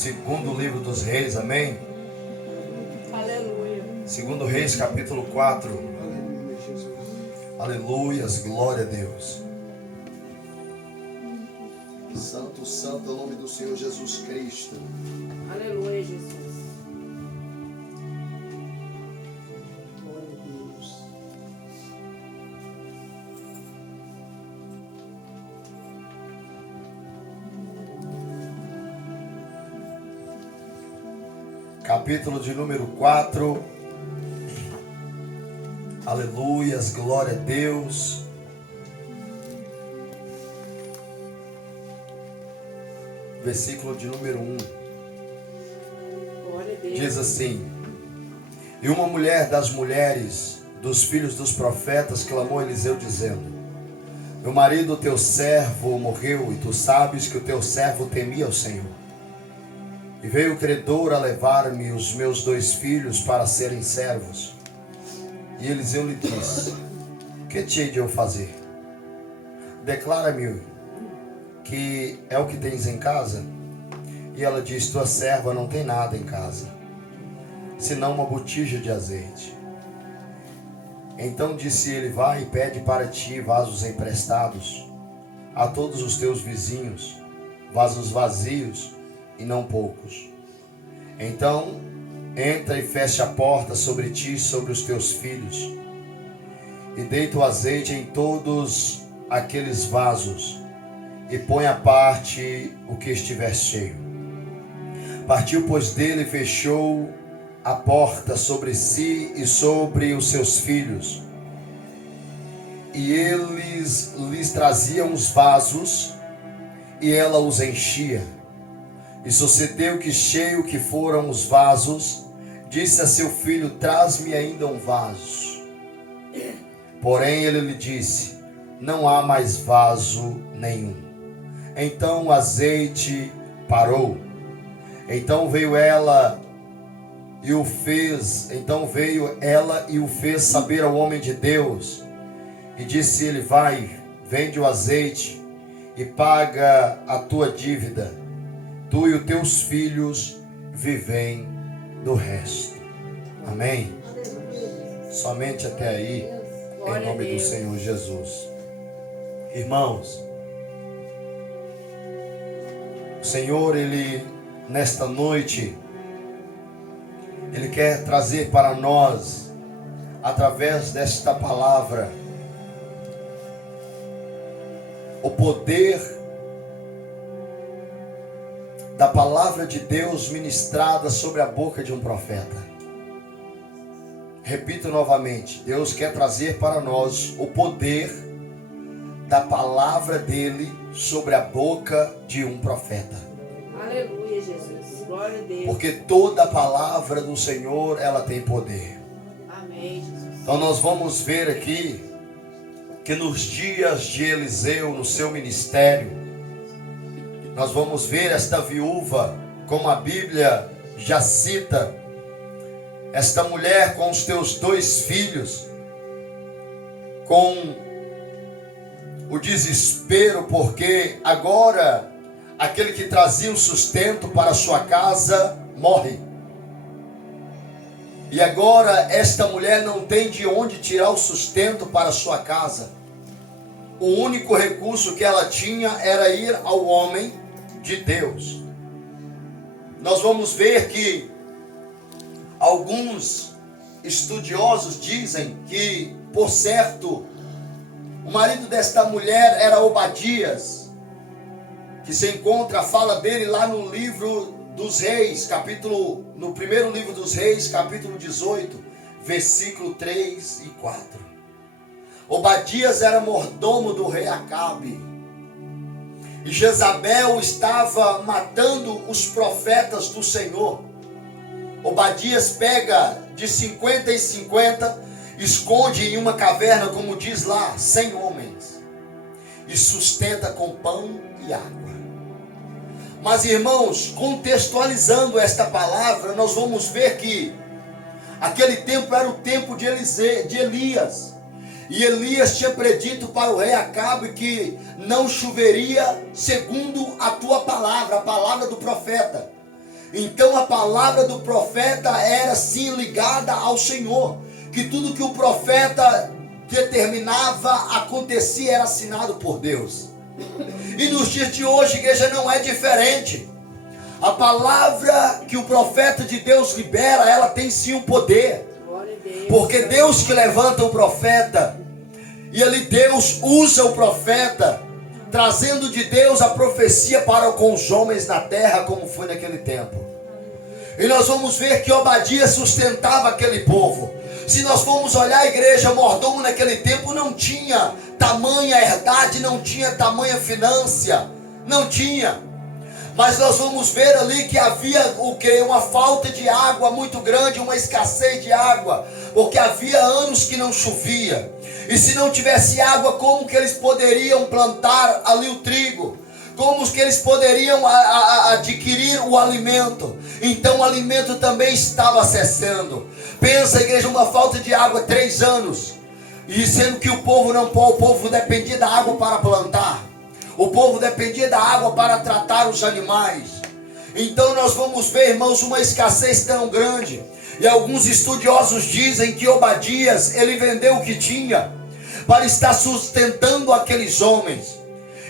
Segundo livro dos Reis, amém? Aleluia. Segundo Reis, capítulo 4. Aleluia, Jesus. Aleluias, glória a Deus. Santo, santo é o nome do Senhor Jesus Cristo. Aleluia, Jesus. Glória a Deus. Capítulo de número 4. Aleluias, glória a Deus. Versículo de número 1. Glória a Deus. Diz assim: E uma mulher das mulheres dos filhos dos profetas clamou a Eliseu dizendo: Meu marido, teu servo, morreu, e tu sabes que o teu servo temia o Senhor. E veio o credor a levar-me os meus 2 filhos para serem servos. E Eliseu lhe disse: Que te hei de eu fazer? Declara-me que é o que tens em casa. E ela disse: Tua serva não tem nada em casa, senão uma botija de azeite. Então disse ele: Vai e pede para ti vasos emprestados a todos os teus vizinhos, vasos vazios e não poucos. Então entra e fecha a porta sobre ti e sobre os teus filhos, e deita o azeite em todos aqueles vasos, e põe à parte o que estiver cheio. Partiu, pois, dele e fechou a porta sobre si e sobre os seus filhos. E eles lhes traziam os vasos, e ela os enchia. E sucedeu que, cheio que foram os vasos, disse a seu filho: Traz-me ainda um vaso. Porém ele lhe disse: Não há mais vaso nenhum. Então o azeite parou. Então veio ela e o fez saber ao homem de Deus. E disse ele: Vai, vende o azeite e paga a tua dívida. Tu e os teus filhos vivem do resto. Amém? Somente até aí, em nome do Senhor Jesus. Irmãos, o Senhor, Ele, nesta noite, Ele quer trazer para nós, através desta palavra, o poder da palavra de Deus ministrada sobre a boca de um profeta. Repito novamente: Deus quer trazer para nós o poder da palavra dele sobre a boca de um profeta. Aleluia, Jesus. Glória a Deus. Porque toda a palavra do Senhor, ela tem poder. Amém, Jesus. Então nós vamos ver aqui que nos dias de Eliseu, no seu ministério, nós vamos ver esta viúva, como a Bíblia já cita, esta mulher com os teus 2 filhos, com o desespero, porque agora aquele que trazia o sustento para a sua casa morre. E agora esta mulher não tem de onde tirar o sustento para a sua casa. O único recurso que ela tinha era ir ao homem de Deus. Nós vamos ver que alguns estudiosos dizem que, por certo, o marido desta mulher era Obadias, que se encontra a fala dele lá no livro dos Reis, no primeiro livro dos Reis, capítulo 18, versículo 3 e 4. Obadias era mordomo do rei Acabe. E Jezabel estava matando os profetas do Senhor. Obadias pega de 50 em 50, esconde em uma caverna, como diz lá, 100 homens, e sustenta com pão e água. Mas, irmãos, contextualizando esta palavra, nós vamos ver que aquele tempo era o tempo de Elias. E Elias tinha predito para o rei Acabe que não choveria segundo a tua palavra, a palavra do profeta. Então a palavra do profeta era sim ligada ao Senhor, que tudo que o profeta determinava, acontecia, era assinado por Deus. E nos dias de hoje, igreja, não é diferente. A palavra que o profeta de Deus libera, ela tem sim um poder. Porque Deus que levanta o profeta, e ali Deus usa o profeta, trazendo de Deus a profecia para com os homens na terra, como foi naquele tempo. E nós vamos ver que Obadias sustentava aquele povo. Se nós formos olhar a igreja, mordomo naquele tempo não tinha tamanha herdade, não tinha tamanha finança, não tinha. Mas nós vamos ver ali que havia o que? Uma falta de água muito grande, uma escassez de água, porque havia anos que não chovia. E se não tivesse água, como que eles poderiam plantar ali o trigo? Como que eles poderiam adquirir o alimento? Então o alimento também estava cessando. Pensa, igreja, uma falta de água 3 anos. E sendo que o povo dependia da água para plantar. O povo dependia da água para tratar os animais. Então nós vamos ver, irmãos, uma escassez tão grande. E alguns estudiosos dizem que Obadias, ele vendeu o que tinha para estar sustentando aqueles homens.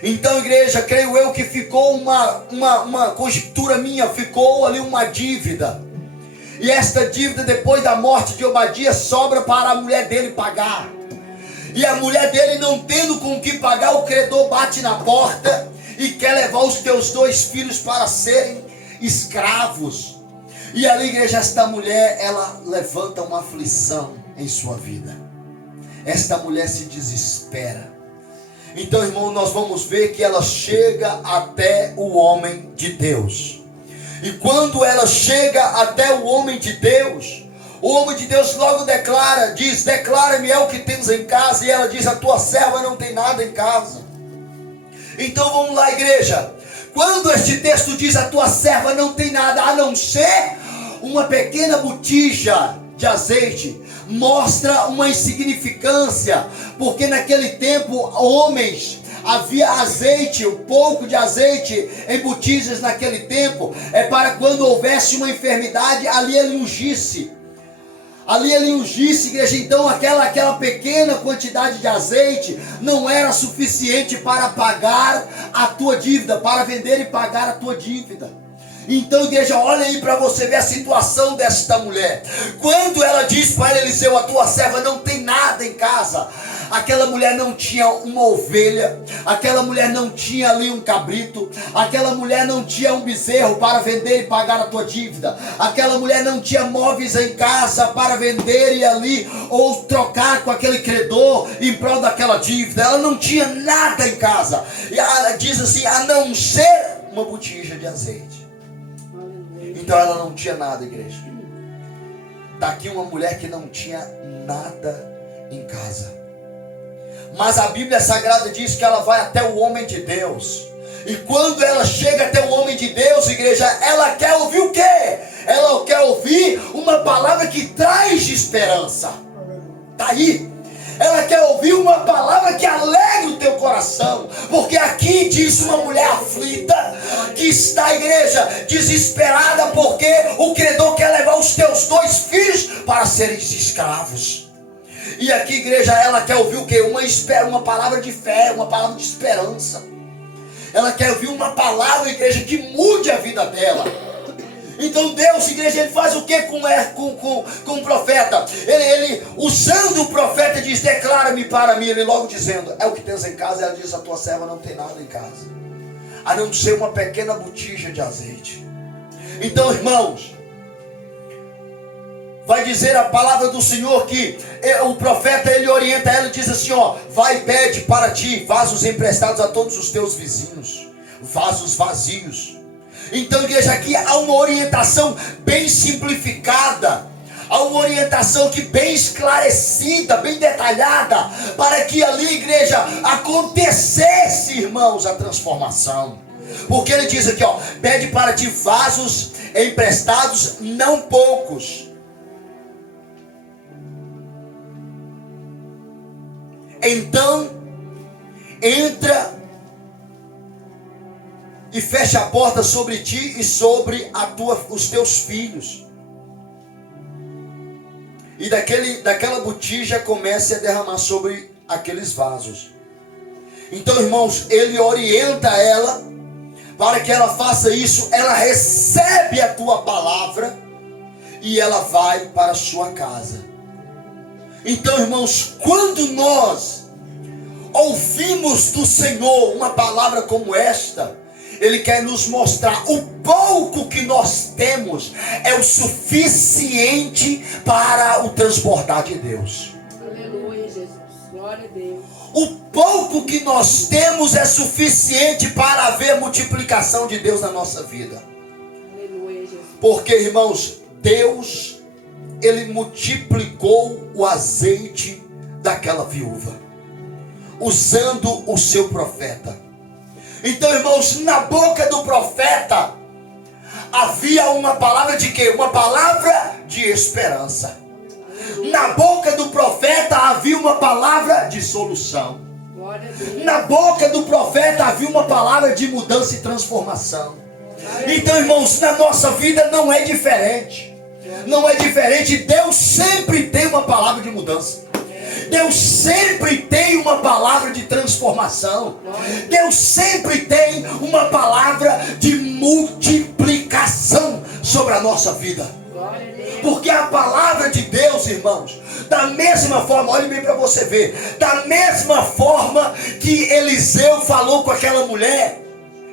Então, igreja, creio eu que ficou uma conjectura minha, ficou ali uma dívida. E esta dívida, depois da morte de Obadias, sobra para a mulher dele pagar. E a mulher dele, não tendo com o que pagar, o credor bate na porta e quer levar os teus 2 filhos para serem escravos. E ali, igreja, esta mulher, ela levanta uma aflição em sua vida. Esta mulher se desespera. Então, irmão, nós vamos ver que ela chega até o homem de Deus. E quando ela chega até o homem de Deus, o homem de Deus logo diz: declara-me é o que tens em casa. E ela diz: a tua serva não tem nada em casa. Então vamos lá, igreja. Quando este texto diz: a tua serva não tem nada, a não ser uma pequena botija de azeite, mostra uma insignificância, porque naquele tempo, homens, havia azeite, um pouco de azeite em botijas naquele tempo, é para quando houvesse uma enfermidade, ali ele ungisse. Ali ele ungisse, igreja. Então aquela pequena quantidade de azeite não era suficiente para pagar a tua dívida, para vender e pagar a tua dívida. Então, igreja, olha aí para você ver a situação desta mulher. Quando ela diz para Eliseu: a tua serva não tem nada em casa. Aquela mulher não tinha uma ovelha, aquela mulher não tinha ali um cabrito, aquela mulher não tinha um bezerro para vender e pagar a tua dívida, aquela mulher não tinha móveis em casa para vender e ali, ou trocar com aquele credor em prol daquela dívida. Ela não tinha nada em casa. E ela diz assim: a não ser uma botija de azeite. Então ela não tinha nada, igreja. Está aqui uma mulher que não tinha nada em casa. Mas a Bíblia Sagrada diz que ela vai até o homem de Deus. E quando ela chega até o homem de Deus, igreja, ela quer ouvir o quê? Ela quer ouvir uma palavra que traz esperança. Está aí. Ela quer ouvir uma palavra que alegre o teu coração. Porque aqui diz uma mulher aflita, que está, igreja, desesperada, porque o credor quer levar os teus 2 filhos para serem escravos. E aqui, igreja, ela quer ouvir o quê? Uma palavra de fé, uma palavra de esperança. Ela quer ouvir uma palavra, igreja, que mude a vida dela. Então Deus, igreja, ele faz o que com o profeta? Ele usando o profeta, diz: declara-me para mim. Ele logo dizendo: é o que tens em casa. Ela diz: a tua serva não tem nada em casa, a não ser uma pequena botija de azeite. Então, irmãos, vai dizer a palavra do Senhor que o profeta, ele orienta ela e diz assim: ó, vai e pede para ti vasos emprestados a todos os teus vizinhos, vasos vazios. Então, igreja, aqui há uma orientação bem simplificada, há uma orientação que bem esclarecida, bem detalhada, para que ali, igreja, acontecesse, irmãos, a transformação. Porque ele diz aqui, ó, pede para ti vasos emprestados, não poucos. Então entra e feche a porta sobre ti e sobre os teus filhos. E daquela botija comece a derramar sobre aqueles vasos. Então, irmãos, ele orienta ela para que ela faça isso. Ela recebe a tua palavra e ela vai para a sua casa. Então, irmãos, quando nós ouvimos do Senhor uma palavra como esta, Ele quer nos mostrar o pouco que nós temos é o suficiente para o transbordar de Deus. Aleluia, Jesus. Glória a Deus. O pouco que nós temos é suficiente para haver multiplicação de Deus na nossa vida. Aleluia, Jesus. Porque, irmãos, Deus, Ele multiplicou o azeite daquela viúva, usando o seu profeta. Então, irmãos, na boca do profeta havia uma palavra de quê? Uma palavra de esperança. Na boca do profeta havia uma palavra de solução. Glória a Deus. Na boca do profeta havia uma palavra de mudança e transformação. Então, irmãos, na nossa vida não é diferente. Não é diferente. Deus sempre tem uma palavra de mudança. Deus sempre tem uma palavra de transformação. Deus sempre tem uma palavra de multiplicação sobre a nossa vida. Porque a palavra de Deus, irmãos, da mesma forma, olhe bem para você ver, da mesma forma que Eliseu falou com aquela mulher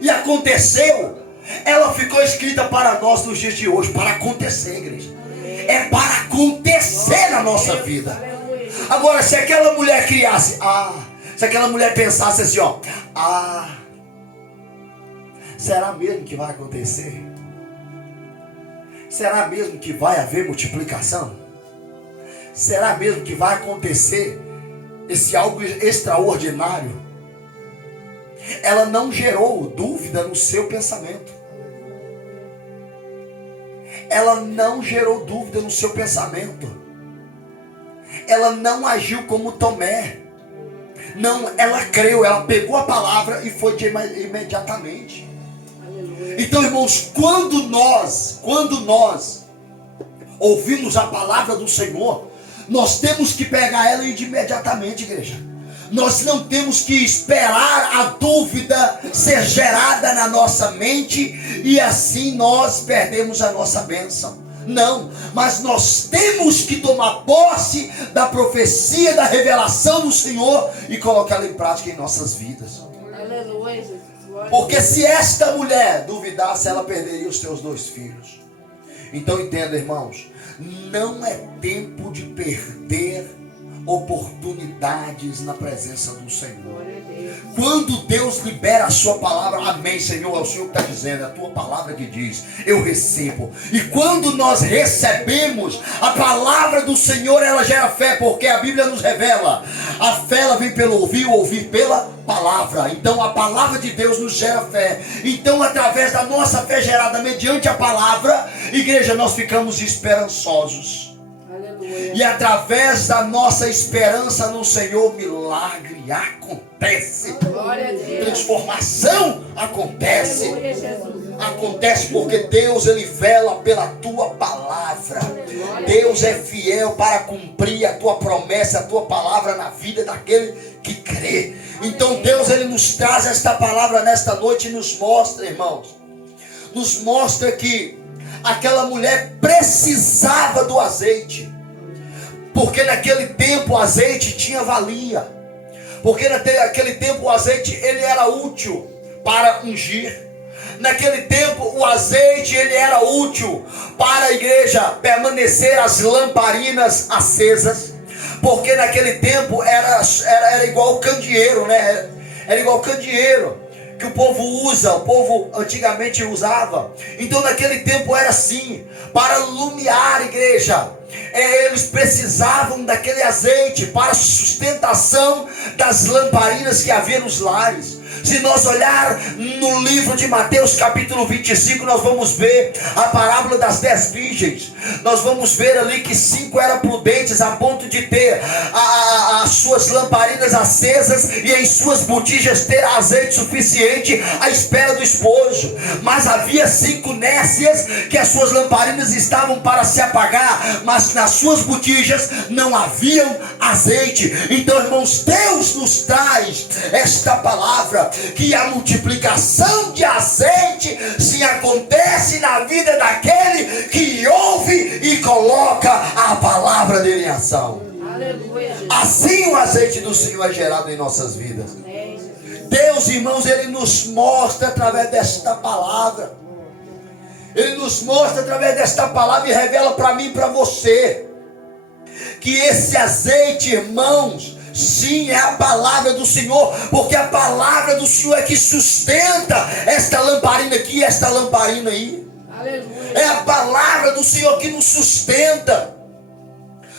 e aconteceu, ela ficou escrita para nós nos dias de hoje, para acontecer, igreja. É para acontecer na nossa vida. Agora, se aquela mulher criasse, se aquela mulher pensasse assim, será mesmo que vai acontecer? Será mesmo que vai haver multiplicação? Será mesmo que vai acontecer esse algo extraordinário? Ela não gerou dúvida no seu pensamento. Ela não gerou dúvida no seu pensamento. Ela não agiu como Tomé. Não, ela creu, ela pegou a palavra e foi imediatamente. Então, irmãos, quando nós ouvimos a palavra do Senhor, nós temos que pegar ela de imediatamente, igreja. Nós não temos que esperar a dúvida ser gerada na nossa mente e assim nós perdemos a nossa bênção. Não, mas nós temos que tomar posse da profecia, da revelação do Senhor e colocá-la em prática em nossas vidas. Aleluia, Jesus. Porque se esta mulher duvidasse, ela perderia os seus 2 filhos. Então entenda, irmãos, não é tempo de perder oportunidades na presença do Senhor. Quando Deus libera a sua palavra, amém, Senhor, é o Senhor que está dizendo, a tua palavra que diz, eu recebo. E quando nós recebemos a palavra do Senhor, ela gera fé, porque a Bíblia nos revela, a fé ela vem pelo ouvir, o ouvir pela palavra. Então a palavra de Deus nos gera fé. Então, através da nossa fé gerada mediante a palavra, igreja, nós ficamos esperançosos. E através da nossa esperança no Senhor, milagre acontece. Transformação acontece. Acontece porque Deus, Ele vela pela tua palavra. Deus é fiel para cumprir a tua promessa, a tua palavra na vida daquele que crê. Então Deus, Ele nos traz esta palavra nesta noite e nos mostra, irmãos, nos mostra que aquela mulher precisava do azeite. Porque naquele tempo o azeite tinha valia. Porque naquele tempo o azeite ele era útil para ungir. Naquele tempo o azeite ele era útil para a igreja permanecer as lamparinas acesas. Porque naquele tempo era igual candeeiro, né? Era igual candeeiro que o povo usa, o povo antigamente usava. Então naquele tempo era assim, para iluminar a igreja. Eles precisavam daquele azeite para a sustentação das lamparinas que havia nos lares. Se nós olhar no livro de Mateus capítulo 25, nós vamos ver a parábola das 10 virgens. Nós vamos ver ali que 5 eram prudentes a ponto de ter as suas lamparinas acesas e em suas botijas ter azeite suficiente à espera do esposo. Mas havia 5 nécias que as suas lamparinas estavam para se apagar, mas nas suas botijas não haviam azeite. Então, irmãos, Deus nos traz esta palavra, que a multiplicação de azeite se acontece na vida daquele que ouve e coloca a palavra dele em ação. Aleluia, Jesus. Assim o azeite do Senhor é gerado em nossas vidas. Amém, Jesus. Deus, irmãos, Ele nos mostra através desta palavra. Ele nos mostra através desta palavra e revela para mim e para você que esse azeite, irmãos, sim, é a palavra do Senhor, porque a palavra do Senhor é que sustenta esta lamparina aqui e esta lamparina aí. Aleluia. É a palavra do Senhor que nos sustenta.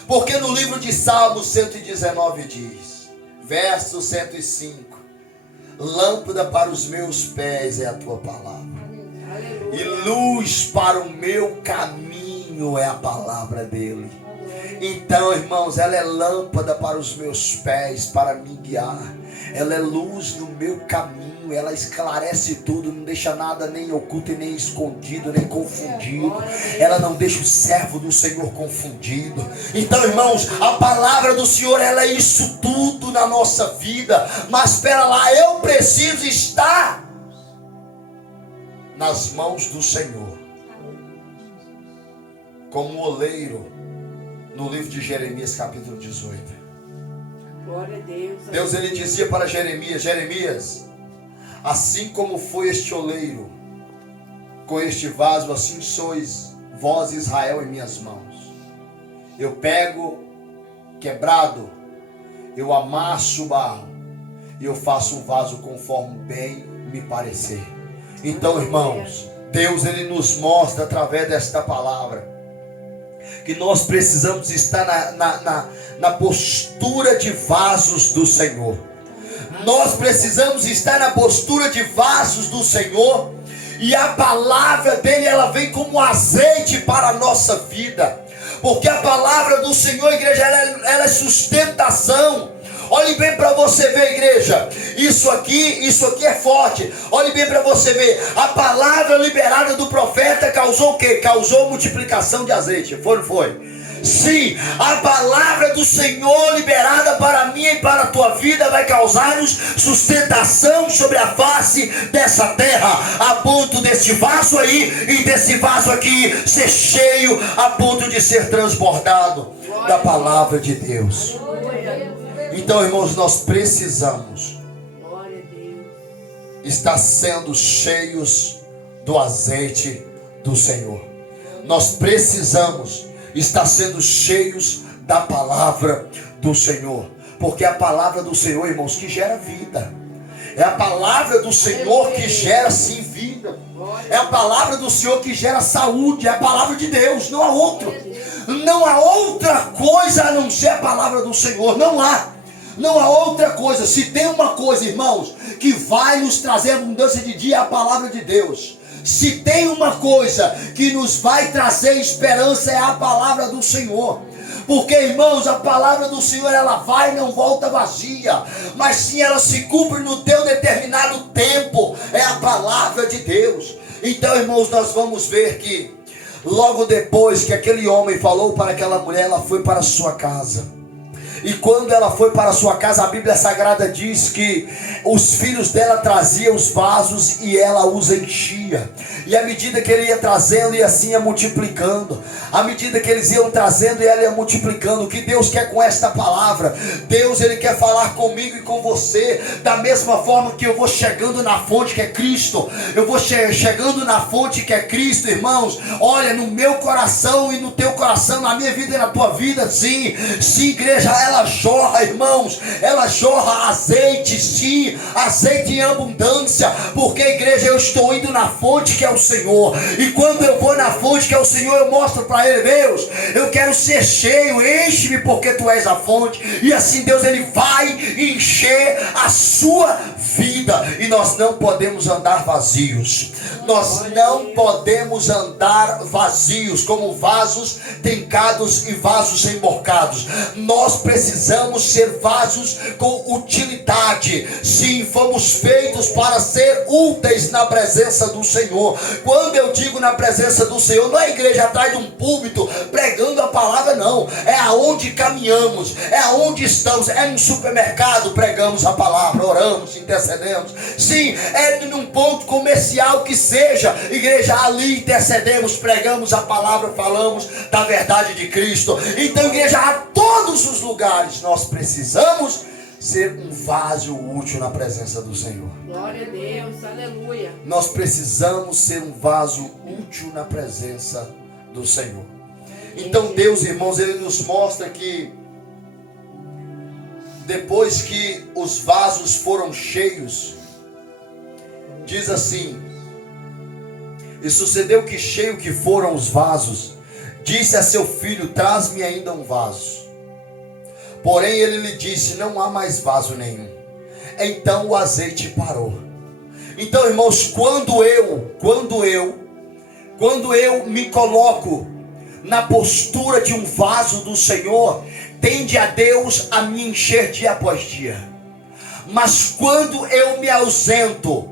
Porque no livro de Salmos 119 diz, verso 105, lâmpada para os meus pés é a tua palavra, Aleluia. e luz para o meu caminho é a palavra dele. Então, irmãos, ela é lâmpada para os meus pés, para me guiar. Ela é luz no meu caminho, ela esclarece tudo, não deixa nada nem oculto e nem escondido, nem confundido. Ela não deixa o servo do Senhor confundido. Então, irmãos, a palavra do Senhor, ela é isso tudo na nossa vida. Mas espera lá, eu preciso estar nas mãos do Senhor, como um oleiro. No livro de Jeremias capítulo 18, Glória a Deus. Deus, ele dizia para Jeremias: Jeremias, assim como foi este oleiro com este vaso, assim sois vós, Israel, em minhas mãos. Eu pego quebrado, eu amasso o barro e eu faço um vaso conforme bem me parecer. Então, irmãos, Deus, ele nos mostra através desta palavra que nós precisamos estar na postura de vasos do Senhor. Nós precisamos estar na postura de vasos do Senhor. E a palavra dele, ela vem como azeite para a nossa vida. Porque a palavra do Senhor, igreja, ela é sustentação. Olhe bem para você ver, igreja. Isso aqui é forte. Olhe bem para você ver. A palavra liberada do profeta causou o quê? Causou multiplicação de azeite. Foi ou não foi? Sim, a palavra do Senhor liberada para mim e para a tua vida vai causar-nos sustentação sobre a face dessa terra, a ponto desse vaso aí e desse vaso aqui ser cheio, a ponto de ser transbordado da palavra de Deus. Então, irmãos, nós precisamos estar sendo cheios do azeite do Senhor. Nós precisamos estar sendo cheios da palavra do Senhor. Porque é a palavra do Senhor, irmãos, que gera vida. É a palavra do Senhor que gera sim vida. É a palavra do Senhor que gera saúde. É a palavra de Deus, não há outro. Não há outra coisa a não ser a palavra do Senhor. Não há. Não há outra coisa. Se tem uma coisa, irmãos, que vai nos trazer abundância de dia, é a palavra de Deus. Se tem uma coisa que nos vai trazer esperança, é a palavra do Senhor. Porque, irmãos, a palavra do Senhor, ela vai e não volta vazia, mas sim ela se cumpre no teu determinado tempo. É a palavra de Deus. Então, irmãos, nós vamos ver que logo depois que aquele homem falou para aquela mulher, ela foi para a sua casa. E quando ela foi para a sua casa, a Bíblia Sagrada diz que os filhos dela traziam os vasos e ela os enchia. E à medida que ele ia trazendo, e assim ia multiplicando. À medida que eles iam trazendo, e ela ia multiplicando. O que Deus quer com esta palavra? Deus, ele quer falar comigo e com você. Da mesma forma que eu vou chegando na fonte que é Cristo. Eu vou chegando na fonte que é Cristo, irmãos. Olha, no meu coração e no teu coração, na minha vida e na tua vida, sim. Sim, igreja, ela jorra, irmãos. Ela jorra azeite, sim. Azeite em abundância. Porque, igreja, eu estou indo na fonte que é o Senhor. E quando eu vou na fonte que é o Senhor, eu mostro para Ele: Deus, eu quero ser cheio, enche-me porque Tu és a fonte. E assim Deus, Ele vai encher a sua vida e nós não podemos andar vazios. Nós não podemos andar vazios, como vasos trincados e vasos emborcados. Nós precisamos ser vasos com utilidade. Sim, fomos feitos para ser úteis na presença do Senhor. Quando eu digo na presença do Senhor, não é a igreja atrás de um púlpito pregando a palavra, não. É aonde caminhamos, é aonde estamos. É no supermercado, pregamos a palavra, oramos, intercedemos. Sim, é num ponto comercial que seja, igreja, ali intercedemos, pregamos a palavra, falamos da verdade de Cristo. Então, igreja, a todos os lugares nós precisamos ser um vaso útil na presença do Senhor. Glória a Deus, aleluia. Nós precisamos ser um vaso útil na presença do Senhor. Então Deus, irmãos, Ele nos mostra que depois que os vasos foram cheios, diz assim: e sucedeu que cheio que foram os vasos, disse a seu filho: traz-me ainda um vaso. Porém ele lhe disse: não há mais vaso nenhum. Então o azeite parou. Então, irmãos, quando eu me coloco na postura de um vaso do Senhor, tende a Deus a me encher dia após dia. Mas quando eu me ausento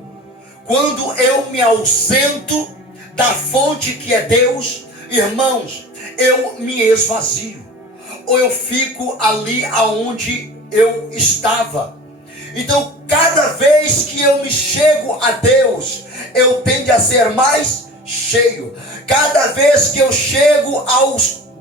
da fonte que é Deus, irmãos, eu me esvazio, ou eu fico ali aonde eu estava. Então, cada vez que eu me chego a Deus, eu tendo a ser mais cheio. Cada vez que eu chego ao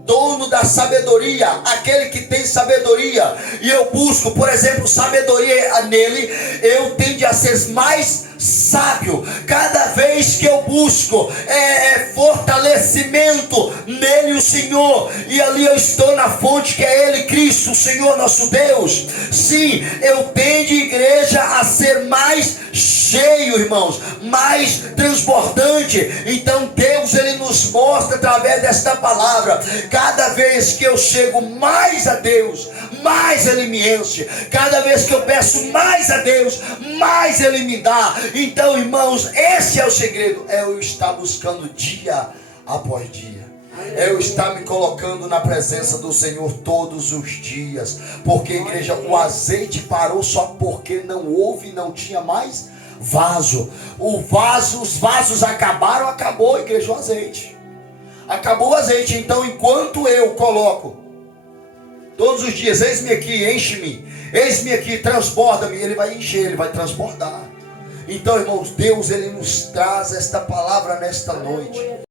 dono da sabedoria, aquele que tem sabedoria, e eu busco, por exemplo, sabedoria nele, eu tendo a ser mais sábio. Cada vez que eu busco fortalecimento nele, o Senhor, e ali eu estou na fonte que é Ele, Cristo, o Senhor nosso Deus. Sim, eu tendo, igreja, a ser mais cheio, irmãos, mais transbordante. Então Deus, Ele nos mostra através desta palavra, cada vez que eu chego mais a Deus, mais Ele me enche. Cada vez que eu peço mais a Deus, mais Ele me dá. Então, irmãos, esse é o segredo, é eu estar buscando dia após dia. É eu estar me colocando na presença do Senhor todos os dias. Porque, igreja, o azeite parou só porque não tinha mais vaso. Os vasos acabaram, acabou, igreja, o azeite. Acabou o azeite. Então, enquanto eu coloco todos os dias, eis-me aqui, enche-me, eis-me aqui, transborda-me, Ele vai encher, Ele vai transbordar. Então, irmãos, Deus, Ele nos traz esta palavra nesta noite.